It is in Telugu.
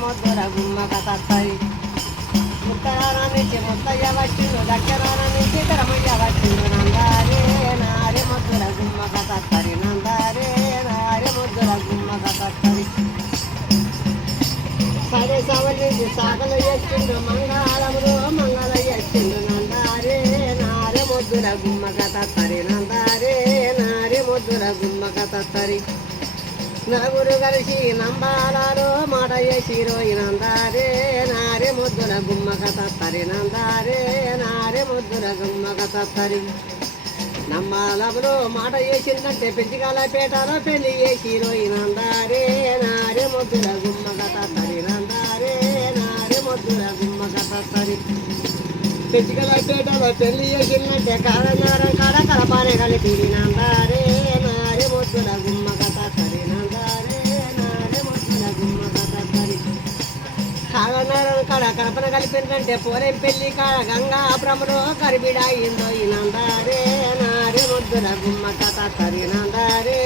మొద్దుల గుమ్మ కథాయి ఉత్తరాన నుంచి ముత్తయ్య వచ్చిండు దక్షిణాన నుంచి ధర్మయ్య వచ్చిండు నందారే నారే మొద్దుల గుమ్మ కథాయి నందారే నారే మొద్దుల గుమ్మ కథాయి సరే సవల్ నుంచి సాగలు ఎచ్చిండు మంగళములు మంగళ ఎచ్చిండు నందారే నారే మొద్దుల గుమ్మ కథాయి నందారే నారే మొద్దుల గుమ్మ కథాయి నలుగురు కలిసి నంబాలాలో మాట చేసిరోయి నందారే నారే ముద్దుల గుమ్మ కథరి నందారే నారే ముద్దుల గుమ్మ కథరి నమ్మాలములో మాట చేసిందంటే పెంచికాల పేటలో పెళ్లి చేసిరోయి నందారే నారే ముద్దుల గుమ్మ కథరి నందారే నారే ముద్దుల గుమ్మ కథరి పెంచికాల పేటలో పెళ్లి చేసిందంటే కాడనారం కాడ కలపానే కలిపి నందారే నారే ముద్దుల గుమ్మ కథరి కాగనారం కాడ కడపన కలిపిందంటే పోరేం పెళ్లి కాడ గంగాపురంలో కరిబిడాయిందో ఈ నందారే నారే ముద్దుల గుమ్మ కథ తరి నందారే